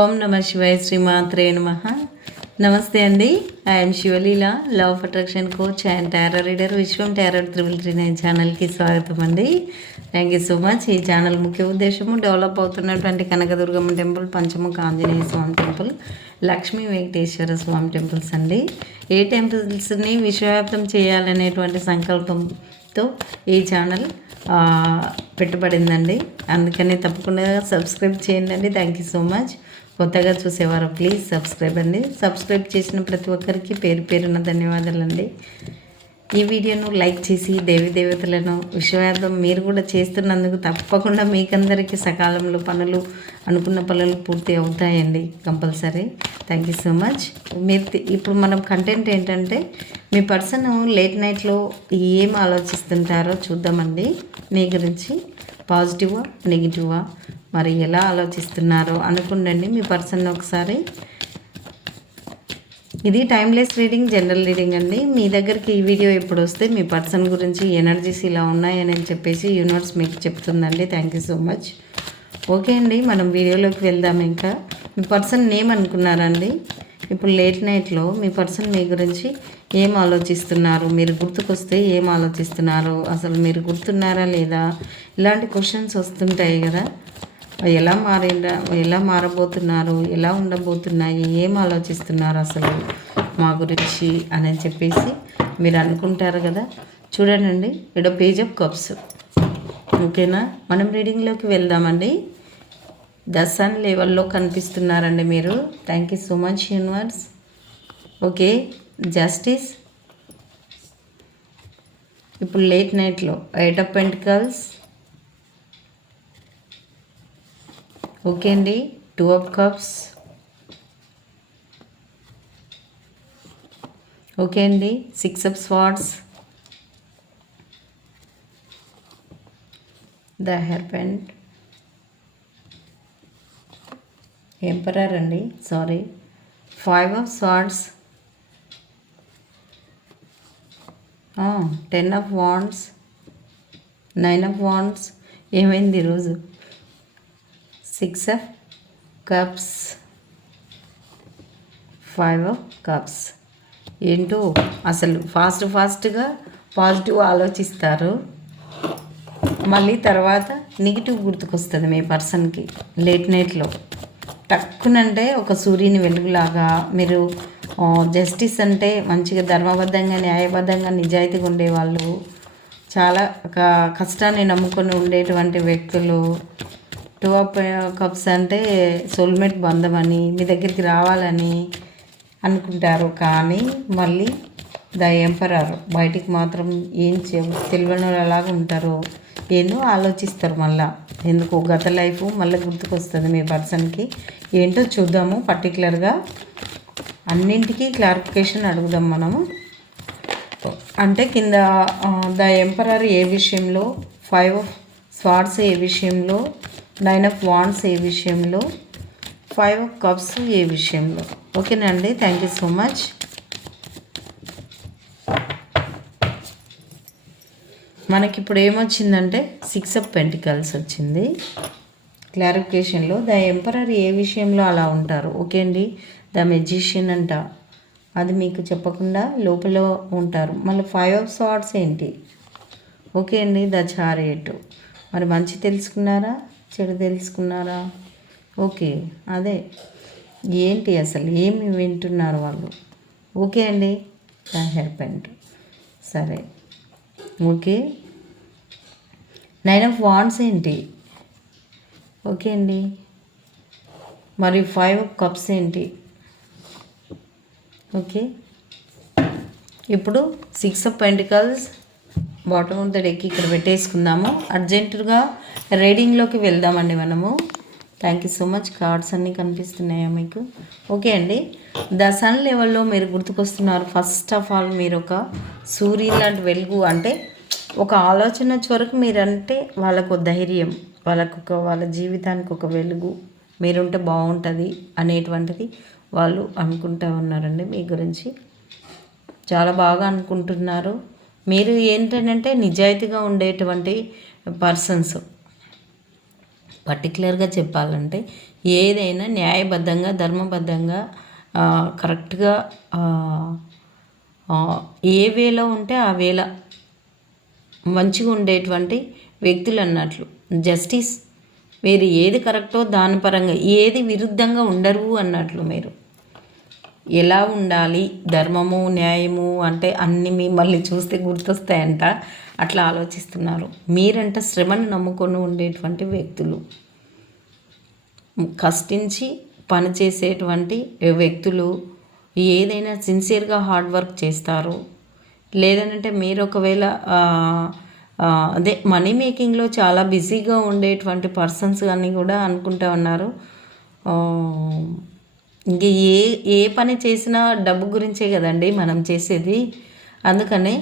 ఓం నమ శివాయ శ్రీమాత్రే నమ. నమస్తే అండి. I'm Sivaleela love of attraction coach and tarot reader Viswam tarot triple three nine ఛానల్కి స్వాగతం అండి. థ్యాంక్ యూ సో మచ్ ఈ ఛానల్ ముఖ్య ఉద్దేశము డెవలప్ అవుతున్నటువంటి Kanakadurgamma temple Panchamukha Anjaneya Swamy temple Lakshmi Venkateswara Swamy temples అండి. ఏ టెంపుల్స్ని విశ్వవ్యాప్తం చేయాలనేటువంటి సంకల్పంతో ఈ ఛానల్ పెట్టుబడిందండి పెట్టబడిందండి. అందుకని తప్పకుండా సబ్స్క్రైబ్ చేయండి అండి. థ్యాంక్ యూ సో మచ్ కొత్తగా చూసేవారు ప్లీజ్ సబ్స్క్రైబ్ అండి. సబ్స్క్రైబ్ చేసిన ప్రతి ఒక్కరికి పేరు పేరున ధన్యవాదాలండి. ఈ వీడియోను లైక్ చేసి దేవి దేవతలను విశ్వార్థం మీరు కూడా చేస్తున్నందుకు తప్పకుండా మీకందరికీ సకాలంలో పనులు అనుకున్న పనులు పూర్తి అవుతాయండి compulsory. Thank you so much మీరు ఇప్పుడు మనం కంటెంట్ ఏంటంటే మీ పర్సన్ లేట్ నైట్లో ఏం ఆలోచిస్తుంటారో చూద్దామండి. మీ గురించి పాజిటివా నెగిటివా? మరి ఎలా ఆలోచిస్తున్నారో అనుకుండండి మీ పర్సన్ ఒకసారి. ఇది టైమ్లెస్ రీడింగ్ జనరల్ రీడింగ్ అండి. మీ దగ్గరికి ఈ వీడియో ఎప్పుడు వస్తే మీ పర్సన్ గురించి ఎనర్జీస్ ఇలా ఉన్నాయని చెప్పేసి యూనివర్స్ మీకు చెప్తుందండి. Thank you so much. Okay అండి మనం వీడియోలోకి వెళ్దాం ఇంకా. మీ పర్సన్ నేమ్ అనుకున్నారండి. ఇప్పుడు లేట్ నైట్లో మీ పర్సన్ మీ గురించి ఏం ఆలోచిస్తున్నారు? మీరు గుర్తుకొస్తే ఏం ఆలోచిస్తున్నారు? అసలు మీరు గుర్తున్నారా లేదా? ఇలాంటి క్వశ్చన్స్ వస్తుంటాయి కదా. ఎలా మారిందా ఎలా మారబోతున్నారు ఎలా ఉండబోతున్నాయి ఏం ఆలోచిస్తున్నారు అసలు మా గురించి అని చెప్పేసి మీరు అనుకుంటారు కదా. చూడండి ఇక్కడ పేజ్ ఆఫ్ కప్స్. ఓకేనా? మనం రీడింగ్లోకి వెళ్దామండి. ద సన్ లెవెల్లో కనిపిస్తున్నారండి మీరు. Thank you so much universe okay justice ఇప్పుడు లేట్ నైట్లో ఎయిట్ ఆఫ్ పెంటికల్స్ ఓకే అండి. టూ ఆఫ్ కప్స్ ఓకే అండి. Six of swords the hierophant emperor అండి. Sorry five of swords ten of wands nine of wands ఏమైంది ఈరోజు six of cups five of cups. ఏంటో అసలు fast ఫాస్ట్గా positive ఆలోచిస్తారు. మళ్ళీ తర్వాత నెగిటివ్ గుర్తుకొస్తుంది మీ పర్సన్కి లేట్ నైట్లో. టక్కునంటే ఒక సూర్యుని వెలుగులాగా మీరు జస్టిస్ అంటే మంచిగా ధర్మబద్ధంగా న్యాయబద్ధంగా నిజాయితీగా ఉండేవాళ్ళు. చాలా ఒక కష్టాన్ని నమ్ముకొని ఉండేటువంటి వ్యక్తులు. టూ ఆఫ్ కప్స్ అంటే సోల్మేట్ బంధం అని మీ దగ్గరికి రావాలని అనుకుంటారు కానీ మళ్ళీ ద ఎంపరర్ బయటికి మాత్రం ఏం తెలియని అలాగా ఉంటారు. ఏందో ఆలోచిస్తారు మళ్ళా. ఎందుకు? గత లైఫ్ మళ్ళీ గుర్తుకొస్తుంది మీ పర్సన్కి. ఏంటో చూద్దాము పర్టికులర్గా అన్నింటికీ క్లారిఫికేషన్ అడుగుదాం మనము. అంటే కింద ద ఎంపరర్ ఏ విషయంలో ఫైవ్ ఆఫ్ స్వార్డ్స్ ఏ విషయంలో నైన్ ఆఫ్ వాన్స్ ఏ విషయంలో? ఫైవ్ ఆఫ్ కప్స్ ఏ విషయంలో? ఓకేనండి థ్యాంక్ యూ సో మచ్. మనకి ఇప్పుడు ఏమొచ్చిందంటే సిక్స్ ఆఫ్ పెంటికల్స్ వచ్చింది. క్లారిఫికేషన్లో ద ఎంపరర్ ఏ విషయంలో అలా ఉంటారు? ఓకే అండి. ద మెజిషియన్ అంట. అది మీకు చెప్పకుండా లోపల ఉంటారు. మళ్ళీ ఫైవ్ ఆఫ్ సార్ట్స్ ఏంటి? ఓకే అండి. ద చారియట్ మరి మంచి తెలుసుకున్నారా? చెడు తెలుసుకున్నారా? ఓకే అదే. ఏంటి అసలు ఏమి వింటున్నారు వాళ్ళు? ఓకే అండి ద హెర్పెంట్ సరే. ఓకే. నైన్ ఆఫ్ వాన్స్ ఏంటి? ఓకే అండి. మరి ఫైవ్ కప్స్ ఏంటి? ఓకే. ఇప్పుడు six of pentacles bottom of the deck ఇక్కడ పెట్టేసుకుందాము. అర్జెంటుగా రీడింగ్లోకి వెళ్దామండి మనము. Thank you so much cards అన్నీ కనిపిస్తున్నాయా మీకు? ఓకే అండి. ద సన్ లెవెల్లో మీరు గుర్తుకొస్తున్నారు. ఫస్ట్ ఆఫ్ ఆల్ మీరు ఒక సూర్యుని లాంటి వెలుగు అంటే ఒక ఆలోచన వరకు మీరంటే వాళ్ళకు ధైర్యం వాళ్ళకు ఒక వాళ్ళ జీవితానికి ఒక వెలుగు మీరుంటే బాగుంటుంది అనేటువంటిది వాళ్ళు అనుకుంటా ఉన్నారండి మీ గురించి. చాలా బాగా అనుకుంటున్నారు. మీరు ఏంటంటే నిజాయితీగా ఉండేటువంటి పర్సన్స్ పర్టికులర్గా చెప్పాలంటే ఏదైనా న్యాయబద్ధంగా ధర్మబద్ధంగా కరెక్ట్గా ఏ వేలో ఉంటే ఆ వేళ మంచిగా ఉండేటువంటి వ్యక్తులు అన్నట్లు. జస్టిస్ మీరు ఏది కరెక్టో దాని పరంగా ఏది విరుద్ధంగా ఉండరు అన్నట్లు మీరు. ఎలా ఉండాలి? ధర్మము న్యాయము అంటే అన్నీ మిమ్మల్ని చూస్తే గుర్తొస్తాయంట. అట్లా ఆలోచిస్తున్నారు. మీరంట శ్రమను నమ్ముకొని ఉండేటువంటి వ్యక్తులు. కష్టించి పనిచేసేటువంటి వ్యక్తులు ఏదైనా సిన్సియర్గా హార్డ్ వర్క్ చేస్తారు. లేదంటే మీరు ఒకవేళ అదే మనీ మేకింగ్లో చాలా బిజీగా ఉండేటువంటి పర్సన్స్ అని కూడా అనుకుంటా ఉన్నారు. ఇంక ఏ ఏ పని చేసినా డబ్బు గురించే కదండి మనం చేసేది. అందుకనే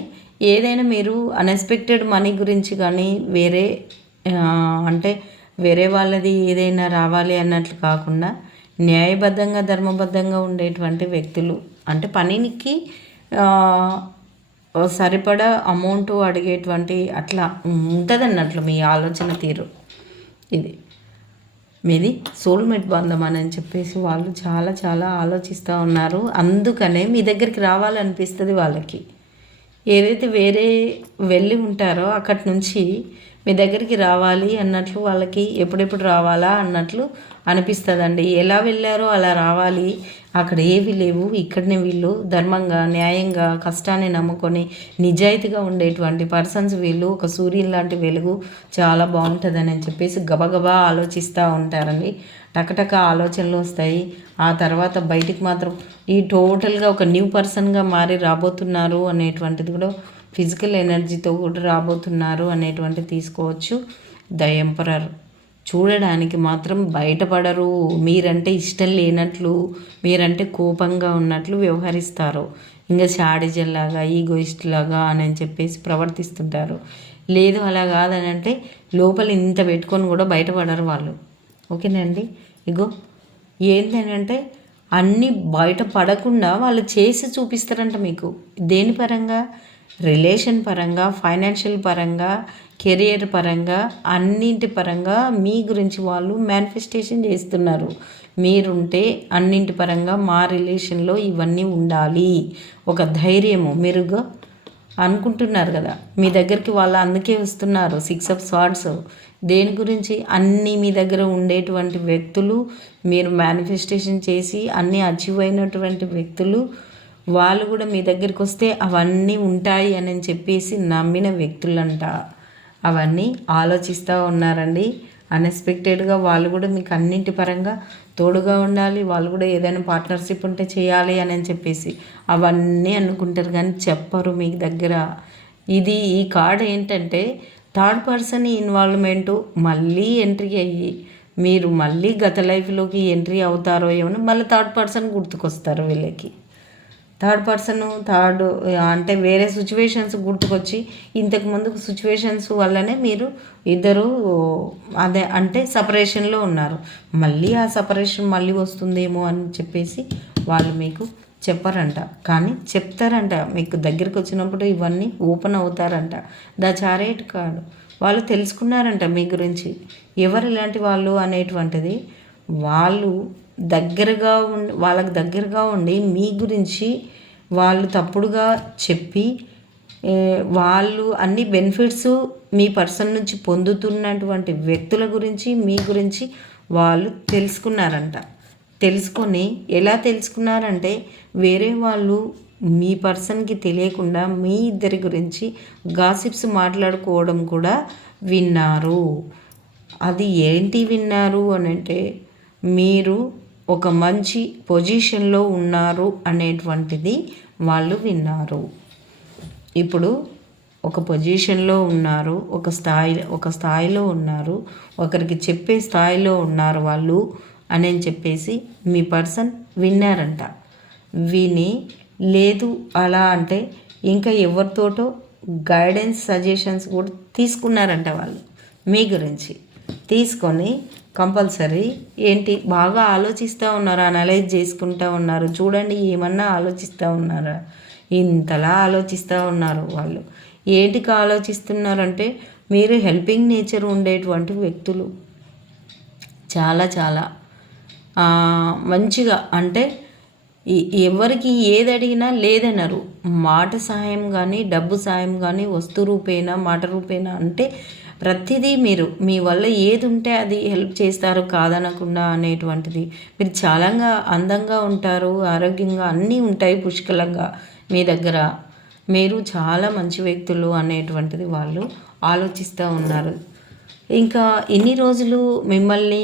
ఏదైనా మీరు అన్ఎక్స్పెక్టెడ్ మనీ గురించి కానీ వేరే అంటే వేరే వాళ్ళది ఏదైనా రావాలి అన్నట్లు కాకుండా న్యాయబద్ధంగా ధర్మబద్ధంగా ఉండేటువంటి వ్యక్తులు అంటే పనికి సరిపడా అమౌంట్ అడిగేటువంటి అట్లా ఉంటుంది అన్నట్లు మీ ఆలోచన తీరు. ఇది. మీది సోల్మేట్ బంధం అని చెప్పేసి వాళ్ళు చాలా చాలా ఆలోచిస్తూ ఉన్నారు. అందుకనే మీ దగ్గరికి రావాలనిపిస్తుంది వాళ్ళకి. ఏదైతే వేరే వెళ్ళి ఉంటారో అక్కడి నుంచి మీ దగ్గరికి రావాలి అన్నట్లు వాళ్ళకి ఎప్పుడెప్పుడు రావాలా అన్నట్లు అనిపిస్తుందండి. ఎలా వెళ్ళారో అలా రావాలి. అక్కడ ఏవి లేవు. ఇక్కడనే వీళ్ళు ధర్మంగా న్యాయంగా కష్టాన్ని నమ్ముకొని నిజాయితీగా ఉండేటువంటి పర్సన్స్ వీళ్ళు. ఒక సూర్యుని లాంటి వెలుగు చాలా బాగుంటుందని అని చెప్పేసి గబగబా ఆలోచిస్తూ ఉంటారండి. టకటక ఆలోచనలు వస్తాయి. ఆ తర్వాత బయటికి మాత్రం ఈ టోటల్గా ఒక న్యూ పర్సన్గా మారి రాబోతున్నారు అనేటువంటిది కూడా ఫిజికల్ ఎనర్జీతో కూడా రాబోతున్నారు అనేటువంటి తీసుకోవచ్చు. The emperor. చూడడానికి మాత్రం బయటపడరు. మీరంటే ఇష్టం లేనట్లు మీరంటే కోపంగా ఉన్నట్లు వ్యవహరిస్తారు. ఇంకా షాడిజల్లాగా ఈగోయిస్ట్ లాగా అని చెప్పేసి ప్రవర్తిస్తుంటారు. లేదు అలా కాదని అంటే లోపల ఇంత పెట్టుకొని కూడా బయటపడరు వాళ్ళు. ఓకేనండి ఇగో ఏంటంటే అన్నీ బయట పడకుండా వాళ్ళు చేసి చూపిస్తారంట మీకు. దేని పరంగా? రిలేషన్ పరంగా ఫైనాన్షియల్ పరంగా కెరియర్ పరంగా అన్నింటి పరంగా మీ గురించి వాళ్ళు మేనిఫెస్టేషన్ చేస్తున్నారు. మీరుంటే అన్నింటి పరంగా మా రిలేషన్లో ఇవన్నీ ఉండాలి. ఒక ధైర్యము మెరుగు అనుకుంటున్నారు కదా. మీ దగ్గరికి వాళ్ళు అందుకే వస్తున్నారు. సిక్స్ ఆఫ్ స్వార్డ్స్ దేని గురించి? అన్నీ మీ దగ్గర ఉండేటువంటి వ్యక్తులు మీరు మేనిఫెస్టేషన్ చేసి అన్నీ అచీవ్ అయినటువంటి వ్యక్తులు వాళ్ళు కూడా మీ దగ్గరికి వస్తే అవన్నీ ఉంటాయి అని చెప్పేసి నమ్మిన వ్యక్తులంట. అవన్నీ ఆలోచిస్తూ ఉన్నారండి. అన్ఎక్స్పెక్టెడ్గా వాళ్ళు కూడా మీకు అన్నింటి పరంగా తోడుగా ఉండాలి. వాళ్ళు కూడా ఏదైనా పార్ట్నర్షిప్ ఉంటే చేయాలి అని చెప్పేసి అవన్నీ అనుకుంటారు కానీ చెప్పరు మీ దగ్గర. ఇది ఈ కార్డ్ ఏంటంటే థర్డ్ పర్సన్ ఇన్వాల్వ్మెంటు మళ్ళీ ఎంట్రీ అయ్యి మీరు మళ్ళీ గత లైఫ్లోకి ఎంట్రీ అవుతారో ఏమో మళ్ళీ థర్డ్ పర్సన్ గుర్తుకొస్తారు వీళ్ళకి. థర్డ్ పర్సన్ థర్డ్ అంటే వేరే సిచ్యువేషన్స్ గుర్తుకొచ్చి ఇంతకు ముందు సిచ్యువేషన్స్ వల్లనే మీరు ఇద్దరు అదే అంటే సపరేషన్లో ఉన్నారు. మళ్ళీ ఆ సపరేషన్ మళ్ళీ వస్తుందేమో అని చెప్పేసి వాళ్ళు మీకు చెప్పరంట. కానీ చెప్తారంట. మీకు దగ్గరికి వచ్చినప్పుడు ఇవన్నీ ఓపెన్ అవుతారంట. ద చారేట్ కాడు వాళ్ళు తెలుసుకున్నారంట మీ గురించి. ఎవరు ఇలాంటి వాళ్ళు అనేటువంటిది? వాళ్ళు దగ్గరగా ఉండి వాళ్ళకి దగ్గరగా ఉండి మీ గురించి వాళ్ళు తప్పుడుగా చెప్పి వాళ్ళు అన్ని బెనిఫిట్స్ మీ పర్సన్ నుంచి పొందుతున్నటువంటి వ్యక్తుల గురించి మీ గురించి వాళ్ళు తెలుసుకున్నారంట. తెలుసుకొని ఎలా తెలుసుకున్నారంటే వేరే వాళ్ళు మీ పర్సన్కి తెలియకుండా మీ ఇద్దరి గురించి గాసిప్స్ మాట్లాడుకోవడం కూడా విన్నారు. అది ఏంటి విన్నారు అని అంటే మీరు ఒక మంచి పొజిషన్లో ఉన్నారు అనేటువంటిది వాళ్ళు విన్నారు. ఇప్పుడు ఒక పొజిషన్లో ఉన్నారు ఒక స్థాయి ఒక స్థాయిలో ఉన్నారు ఒకరికి చెప్పే స్థాయిలో ఉన్నారు వాళ్ళు అని చెప్పేసి మీ పర్సన్ విన్నారంట. విని లేదు అలా అంటే ఇంకా ఎవరితోటో గైడెన్స్ సజెషన్స్ కూడా తీసుకున్నారంట వాళ్ళు. మీ గురించి తీసుకొని కంపల్సరీ. ఏంటి? బాగా ఆలోచిస్తూ ఉన్నారు? అనలైజ్ చేసుకుంటూ ఉన్నారు. చూడండి ఏమన్నా ఆలోచిస్తూ ఉన్నారా? ఇంతలా ఆలోచిస్తూ ఉన్నారు వాళ్ళు. ఏంటికి ఆలోచిస్తున్నారంటే మీరు హెల్పింగ్ నేచర్ ఉండేటువంటి వ్యక్తులు. చాలా చాలా. మంచిగా అంటే ఎవరికి ఏది అడిగినా లేదన్నారు మాట సహాయం కానీ డబ్బు సాయం కానీ వస్తు రూపేనా మాట రూపేనా అంటే ప్రతిదీ మీరు మీ వల్ల ఏది ఉంటే అది హెల్ప్ చేస్తారు కాదనకుండా అనేటువంటిది. మీరు చాలాగా అందంగా ఉంటారు ఆరోగ్యంగా అన్నీ ఉంటాయి పుష్కలంగా మీ దగ్గర. మీరు చాలా మంచి వ్యక్తులు అనేటువంటిది వాళ్ళు ఆలోచిస్తూ ఉన్నారు. ఇంకా ఇన్ని రోజులు మిమ్మల్ని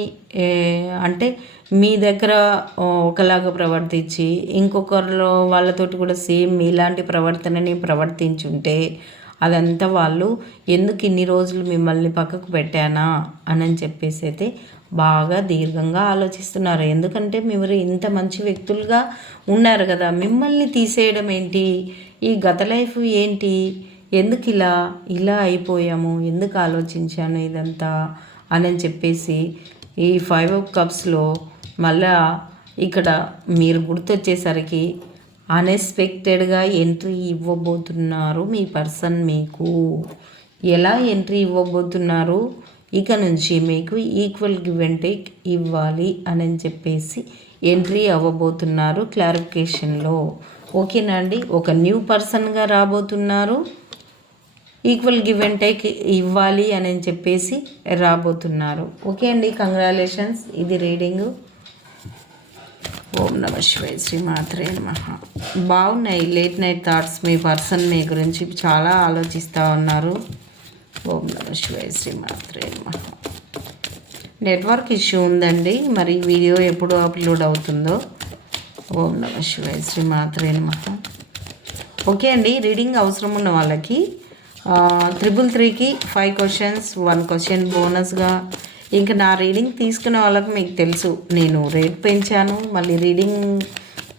అంటే మీ దగ్గర ఒకలాగా ప్రవర్తించి ఇంకొకరిలో వాళ్ళతోటి కూడా సేమ్ మీలాంటి ప్రవర్తనని ప్రవర్తించుంటే అదంతా వాళ్ళు ఎందుకు ఇన్ని రోజులు మిమ్మల్ని పక్కకు పెట్టానా? అని చెప్పేసి అయితే బాగా దీర్ఘంగా ఆలోచిస్తున్నారు. ఎందుకంటే మీరు ఇంత మంచి వ్యక్తులుగా ఉన్నారు కదా మిమ్మల్ని తీసేయడం ఏంటి? ఈ గత లైఫ్ ఏంటి? ఎందుకు ఇలా ఇలా అయిపోయాము? ఎందుకు ఆలోచించాను ఇదంతా? అని చెప్పేసి ఈ ఫైవ్ ఆఫ్ కప్స్లో మళ్ళా ఇక్కడ మీరు గుర్తొచ్చేసరికి అన్ఎక్స్పెక్టెడ్గా ఎంట్రీ ఇవ్వబోతున్నారు మీ పర్సన్ మీకు. ఎలా ఎంట్రీ ఇవ్వబోతున్నారు? ఇక నుంచి మీకు ఈక్వల్ గివ్ అండ్ టేక్ ఇవ్వాలి అని చెప్పేసి ఎంట్రీ అవ్వబోతున్నారు క్లారిఫికేషన్లో ఓకేనా అండి? ఒక న్యూ పర్సన్గా రాబోతున్నారు. ఈక్వల్ గివ్ అండ్ టేక్ ఇవ్వాలి అని చెప్పేసి రాబోతున్నారు. ఓకే అండి? కంగ్రాలేషన్స్ ఇది రీడింగు ఓం నమ శివాయ శ్రీ మాత్రే నమ. బాగున్నాయి లేట్ నైట్ థాట్స్ మీ పర్సన్ మీ గురించి చాలా ఆలోచిస్తూ ఉన్నారు. ఓం నమ శివాయ శ్రీ మాత్రే నమ. నెట్వర్క్ ఇష్యూ ఉందండి మరి వీడియో ఎప్పుడు అప్లోడ్ అవుతుందో. ఓం నమ శివాయ శ్రీ మాత్రే నమ. ఓకే అండి రీడింగ్ అవసరం ఉన్న వాళ్ళకి త్రిబుల్ త్రీకి ఫైవ్ క్వశ్చన్స్ వన్ క్వశ్చన్ బోనస్గా ఇంకా నా రీడింగ్ తీసుకునే వాళ్ళకి మీకు తెలుసు. నేను రేట్ పెంచాను. మళ్ళీ రీడింగ్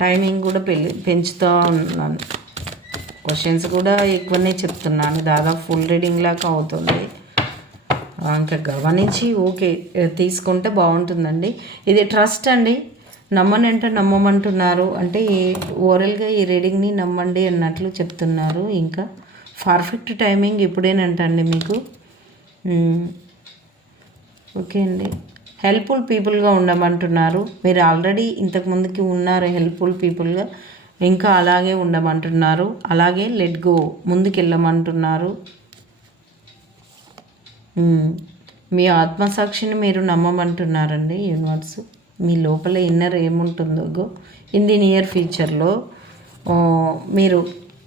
టైమింగ్ కూడా పెళ్ళి పెంచుతూ ఉన్నాను. క్వశ్చన్స్ కూడా ఎక్కువనే చెప్తున్నాను. దాదాపు ఫుల్ రీడింగ్ లాగా అవుతుంది. ఇంకా గమనించి ఓకే తీసుకుంటే బాగుంటుందండి. ఇది ట్రస్ట్ అండి. నమ్మనంటే నమ్మమంటున్నారు. అంటే ఓరల్గా ఈ రీడింగ్ని నమ్మండి అన్నట్లు చెప్తున్నారు. ఇంకా పర్ఫెక్ట్ టైమింగ్ ఇప్పుడేనంటండి మీకు. ఓకే అండి. హెల్ప్ఫుల్ పీపుల్గా ఉండమంటున్నారు. మీరు ఆల్రెడీ ఇంతకుముందుకి ఉన్నారు హెల్ప్ఫుల్ పీపుల్గా. ఇంకా అలాగే ఉండమంటున్నారు. అలాగే లెట్ గో ముందుకెళ్ళమంటున్నారు. మీ ఆత్మసాక్షిని మీరు నమ్మమంటున్నారండి యూనివర్స్. మీ లోపల ఇన్నర్ ఏముంటుందో ఇన్ ది నియర్ ఫ్యూచర్లో మీరు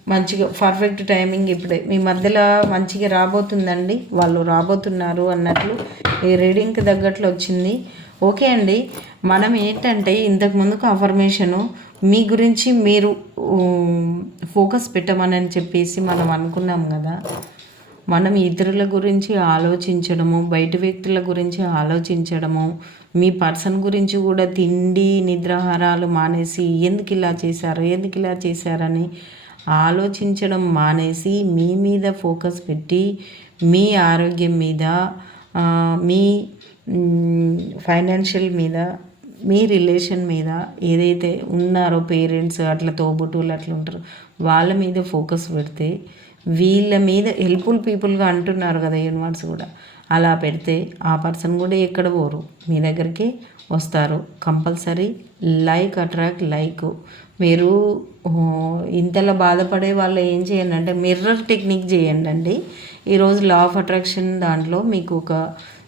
మంచిగా పర్ఫెక్ట్ టైమింగ్ ఇప్పుడే. మీ మధ్యలో మంచిగా రాబోతుందండి. వాళ్ళు రాబోతున్నారు అన్నట్లు ఈ రీడింగ్కి తగ్గట్లు వచ్చింది. ఓకే అండి. మనం ఏంటంటే ఇంతకు ముందుకు అఫర్మేషను మీ గురించి మీరు ఫోకస్ పెట్టమని చెప్పేసి మనం అనుకున్నాం కదా. మనం ఇతరుల గురించి ఆలోచించడము బయట వ్యక్తుల గురించి ఆలోచించడము మీ పర్సన్ గురించి కూడా తిండి నిద్రాహారాలు మానేసి ఎందుకు ఇలా చేశారు ఎందుకు ఇలా చేశారని ఆలోచించడం మానేసి మీ మీద ఫోకస్ పెట్టి మీ ఆరోగ్యం మీద మీ ఫైనాన్షియల్ మీద మీ రిలేషన్ మీద ఏదైతే ఉన్నారో పేరెంట్స్ అట్లా తోబుట్టువులు అట్లా ఉంటారు వాళ్ళ మీద ఫోకస్ పెడితే వీళ్ళ మీద హెల్ప్ఫుల్ పీపుల్గా అంటున్నారు కదా యూనివర్స్ కూడా అలా పెడితే ఆ పర్సన్ కూడా ఎక్కడ పోరు? మీ దగ్గరికి వస్తారు. కంపల్సరీ లైక్ అట్రాక్ట్ లైక్ మీరు ఇంతలా బాధపడే వాళ్ళు ఏం చేయండి అంటే మిర్రర్ టెక్నిక్ చేయండి అండి ఈరోజు లా ఆఫ్ అట్రాక్షన్ దాంట్లో మీకు ఒక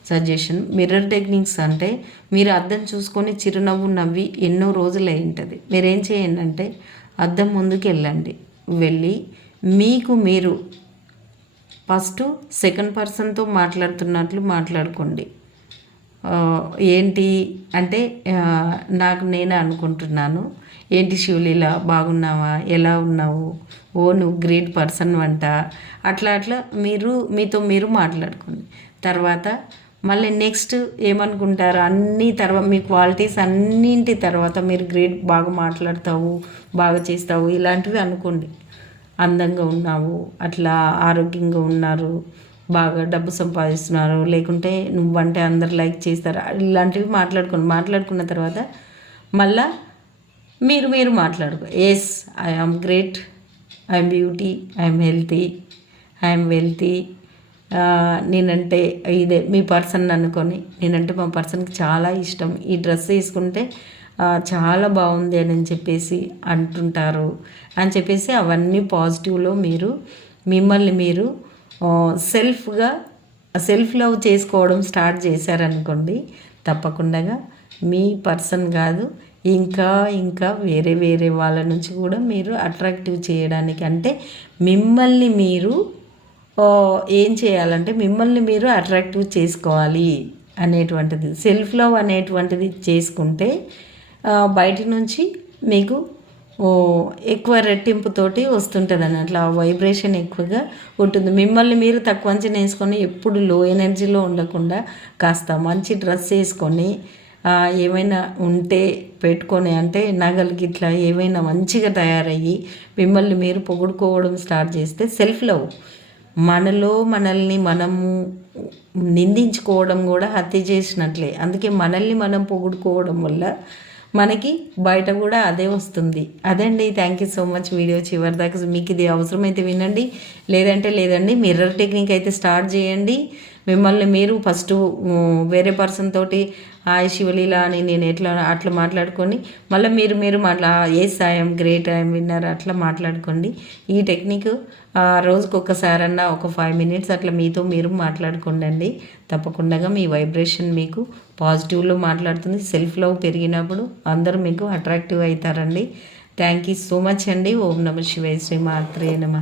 సజెషన్ మిర్రర్ టెక్నిక్స్ అంటే మీరు అద్దం చూసుకొని చిరునవ్వు నవ్వి ఎన్నో రోజులు అయి ఉంటుంది మీరేం చేయండి అంటే అద్దం ముందుకు వెళ్ళండి వెళ్ళి మీకు మీరు ఫస్ట్ సెకండ్ పర్సన్తో మాట్లాడుతున్నట్లు మాట్లాడుకోండి. ఏంటి అంటే నాకు నేనే అనుకుంటున్నాను. ఏంటి శివలీల బాగున్నావా? ఎలా ఉన్నావు? ఓ నువ్వు గ్రేట్ పర్సన్ వంట. అట్లా అట్లా మీరు మీతో మీరు మాట్లాడుకోండి. తర్వాత మళ్ళీ నెక్స్ట్ ఏమనుకుంటారు? అన్ని తర్వాత మీ క్వాలిటీస్ అన్నింటి తర్వాత మీరు గ్రేట్ బాగా మాట్లాడతావు బాగా చేస్తావు ఇలాంటివి అనుకోండి. అందంగా ఉన్నావు అట్లా ఆరోగ్యంగా ఉన్నారు బాగా డబ్బు సంపాదిస్తున్నారు లేకుంటే నువ్వంటే అందరు లైక్ చేస్తారు ఇలాంటివి మాట్లాడుకోండి. మాట్లాడుకున్న తర్వాత మళ్ళా మీరు మీరు మాట్లాడుకో. Yes I great I'm beauty I'm healthy I'm wealthy నేనంటే ఇదే మీ పర్సన్ అనుకొని నేనంటే మా పర్సన్కి చాలా ఇష్టం. ఈ డ్రెస్ వేసుకుంటే చాలా బాగుంది అని చెప్పేసి అంటుంటారు. అని చెప్పేసి అవన్నీ పాజిటివ్లో మీరు మిమ్మల్ని మీరు సెల్ఫ్గా సెల్ఫ్ లవ్ చేసుకోవడం స్టార్ట్ చేశారనుకోండి తప్పకుండా మీ పర్సన్ కాదు ఇంకా ఇంకా వేరే వేరే వాళ్ళ నుంచి కూడా మీరు అట్రాక్టివ్ చేయడానికి అంటే మిమ్మల్ని మీరు ఏం చేయాలంటే మిమ్మల్ని మీరు అట్రాక్టివ్ చేసుకోవాలి అనేటువంటిది. సెల్ఫ్ లవ్ అనేటువంటిది చేసుకుంటే బయట నుంచి మీకు ఓ, ఎక్కువ రెట్టింపుతోటి వస్తుంటుంది అన్నట్లు ఆ వైబ్రేషన్ ఎక్కువగా ఉంటుంది. మిమ్మల్ని మీరు తక్కువ అంచనా వేసుకొని ఎప్పుడు లో ఎనర్జీలో ఉండకుండా కాస్త మంచి డ్రెస్ వేసుకొని ఏమైనా ఉంటే పెట్టుకొని అంటే నగలకి ఇట్లా ఏమైనా మంచిగా తయారయ్యి మిమ్మల్ని మీరు పొగుడుకోవడం స్టార్ట్ చేస్తే సెల్ఫ్ లవ్ మనలో మనల్ని మనము నిందించుకోవడం కూడా హత్య చేసినట్లే. అందుకే మనల్ని మనం పొగుడుకోవడం వల్ల మనకి బయట కూడా అదే వస్తుంది. అదండి. Thank you so much video చివరి దాకా మీకు ఇది అవసరమైతే వినండి. లేదంటే లేదండి మిర్రర్ టెక్నిక్ అయితే స్టార్ట్ చేయండి. మిమ్మల్ని మీరు ఫస్ట్ వేరే పర్సన్ తోటి హాయ్ శివలీల అని నేను ఎట్లా అట్లా మాట్లాడుకొని మళ్ళీ మీరు మీరు మాట్లా ఏ సాయం గ్రేట్ ఐఎమ్ విన్నర్ అట్లా మాట్లాడుకోండి. ఈ టెక్నిక్ రోజుకు ఒక్కసారన్నా ఒక ఫైవ్ మినిట్స్ అట్లా మీతో మీరు మాట్లాడుకోండి తప్పకుండా మీ వైబ్రేషన్ మీకు పాజిటివ్లో మాట్లాడుతుంది. సెల్ఫ్ లవ్ పెరిగినప్పుడు అందరూ మీకు అట్రాక్టివ్ అవుతారండి. థ్యాంక్ యూ సో మచ్ అండి. ఓం నమ శివాయ శ్రీ మాత్రే నమ.